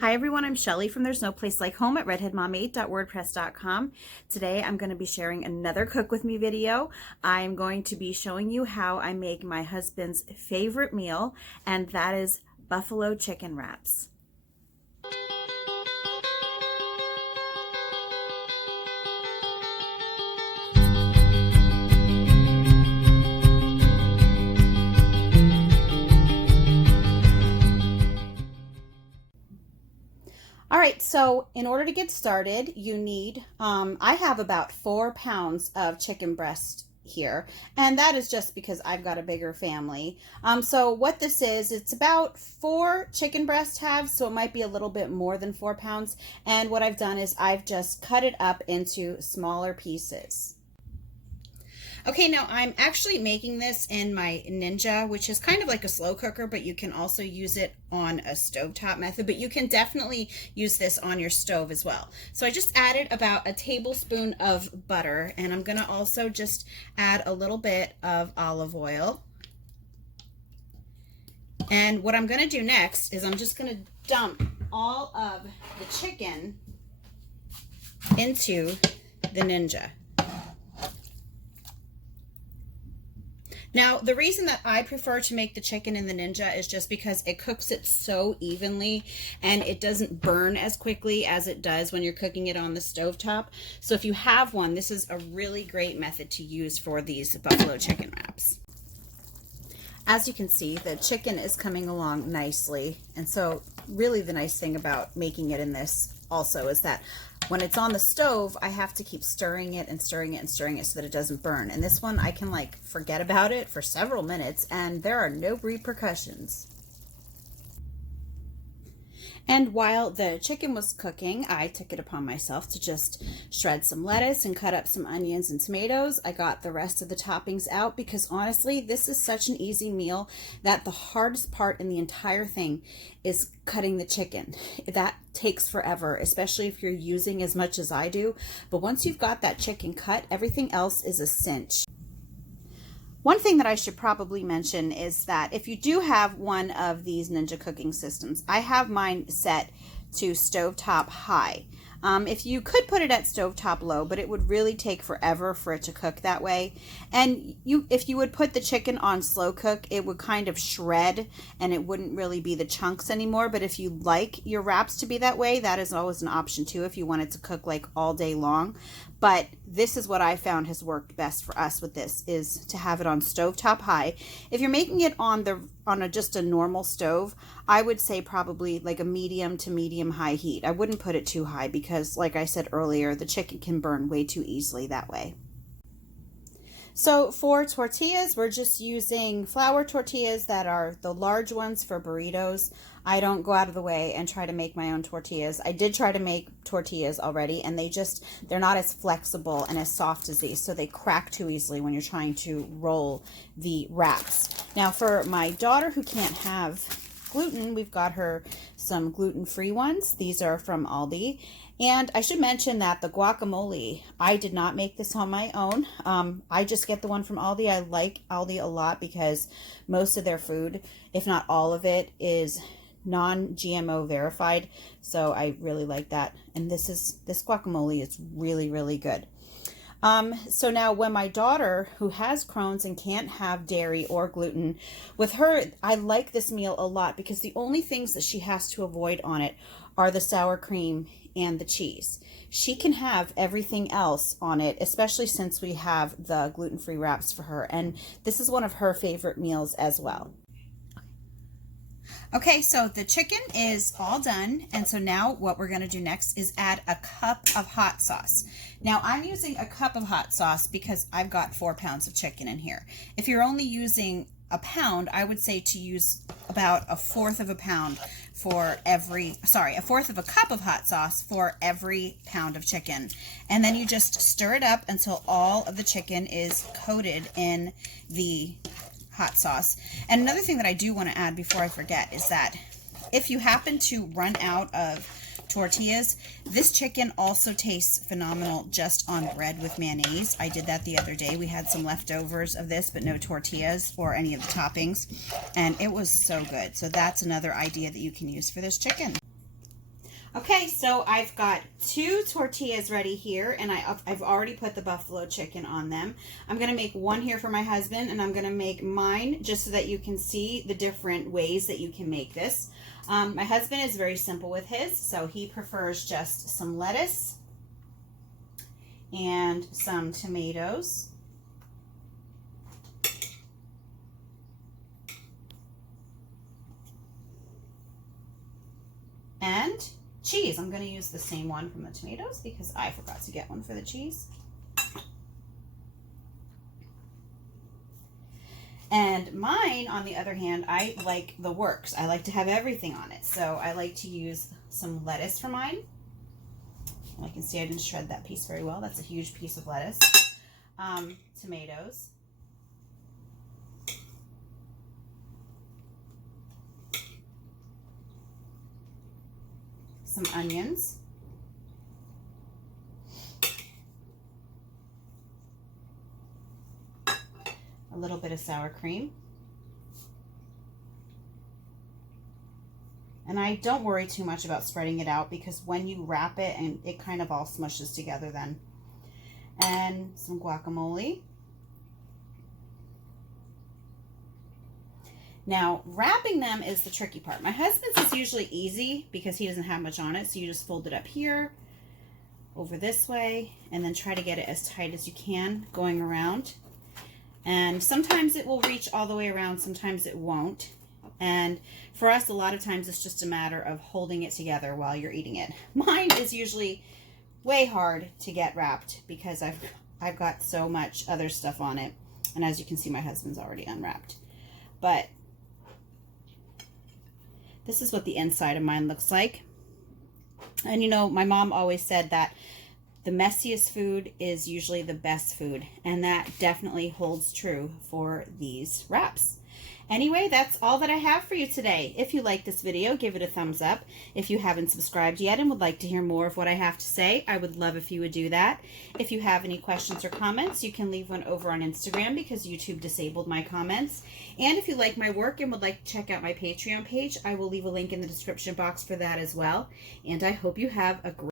Hi everyone, I'm Shelly from There's No Place Like Home at redheadmom8.wordpress.com. Today I'm going to be sharing another cook with me video. I'm going to be showing you how I make my husband's favorite meal, and that is buffalo chicken wraps. All right, so in order to get started, you need, I have about 4 pounds of chicken breast here, and that is just because I've got a bigger family. So what this is, it's about 4 chicken breast halves, so it might be a little bit more than 4 pounds. And what I've done is I've just cut it up into smaller pieces. Okay, now I'm actually making this in my Ninja, which is kind of like a slow cooker, but you can also use it on a stovetop method, but you can definitely use this on your stove as well. So I just added about a tablespoon of butter, and I'm gonna also just add a little bit of olive oil. And what I'm gonna do next is I'm just gonna dump all of the chicken into the Ninja. Now, the reason that I prefer to make the chicken in the Ninja is just because it cooks it so evenly and it doesn't burn as quickly as it does when you're cooking it on the stovetop. So if you have one, this is a really great method to use for these buffalo chicken wraps. As you can see, the chicken is coming along nicely. And so really the nice thing about making it in this also is that when it's on the stove, I have to keep stirring it and stirring it and stirring it so that it doesn't burn. And this one, I can like forget about it for several minutes and there are no repercussions. And while the chicken was cooking, I took it upon myself to just shred some lettuce and cut up some onions and tomatoes. I got the rest of the toppings out because honestly, this is such an easy meal that the hardest part in the entire thing is cutting the chicken. That takes forever, especially if you're using as much as I do. But once you've got that chicken cut, everything else is a cinch. One thing that I should probably mention is that if you do have one of these Ninja cooking systems, I have mine set to stovetop high. If you could put it at stovetop low, but it would really take forever for it to cook that way. And if you would put the chicken on slow cook, it would kind of shred and it wouldn't really be the chunks anymore. But if you like your wraps to be that way, that is always an option too if you want it to cook like all day long. But this is what I found has worked best for us with this, is to have it on stovetop high. If you're making it on just a normal stove, I would say probably like a medium to medium high heat. I wouldn't put it too high because, like I said earlier, the chicken can burn way too easily that way. So for tortillas, we're just using flour tortillas that are the large ones for burritos. I don't go out of the way and try to make my own tortillas. I did try to make tortillas already, and they're not as flexible and as soft as these, so they crack too easily when you're trying to roll the wraps. Now for my daughter who can't have gluten, we've got her some gluten-free ones. These are from Aldi. And I should mention that the guacamole, I did not make this on my own. I just get the one from Aldi. I like Aldi a lot because most of their food, if not all of it, is non-GMO verified. So I really like that. And this guacamole is really, really good. So now when my daughter, who has Crohn's and can't have dairy or gluten, with her, I like this meal a lot because the only things that she has to avoid on it are the sour cream and the cheese. She can have everything else on it, especially since we have the gluten-free wraps for her. And this is one of her favorite meals as well. Okay, so the chicken is all done, and so now what we're going to do next is add a cup of hot sauce. Now I'm using a cup of hot sauce because I've got 4 pounds of chicken in here. If you're only using a pound, I would say to use about a fourth of a cup of hot sauce for every pound of chicken. And then you just stir it up until all of the chicken is coated in the hot sauce. And another thing that I do want to add before I forget is that if you happen to run out of tortillas, this chicken also tastes phenomenal just on bread with mayonnaise. I did that the other day. We had some leftovers of this, but no tortillas or any of the toppings, and it was so good. So that's another idea that you can use for this chicken. Okay, so I've got 2 tortillas ready here, and I've already put the buffalo chicken on them. I'm going to make one here for my husband, and I'm going to make mine just so that you can see the different ways that you can make this. My husband is very simple with his, so he prefers just some lettuce and some tomatoes. And cheese. I'm going to use the same one from the tomatoes because I forgot to get one for the cheese. And mine, on the other hand, I like the works. I like to have everything on it. So I like to use some lettuce for mine. And I can see I didn't shred that piece very well. That's a huge piece of lettuce. Tomatoes. Some onions. A little bit of sour cream. And I don't worry too much about spreading it out because when you wrap it, and it kind of all smushes together then. And some guacamole. Now, wrapping them is the tricky part. My husband's is usually easy because he doesn't have much on it. So you just fold it up here, over this way, and then try to get it as tight as you can going around. And sometimes it will reach all the way around, sometimes it won't. And for us, a lot of times it's just a matter of holding it together while you're eating it. Mine is usually way hard to get wrapped because I've got so much other stuff on it. And as you can see, my husband's already unwrapped. But this is what the inside of mine looks like. And you know, my mom always said that the messiest food is usually the best food. And that definitely holds true for these wraps. Anyway, that's all that I have for you today. If you like this video, give it a thumbs up. If you haven't subscribed yet and would like to hear more of what I have to say, I would love if you would do that. If you have any questions or comments, you can leave one over on Instagram because YouTube disabled my comments. And if you like my work and would like to check out my Patreon page, I will leave a link in the description box for that as well. And I hope you have a great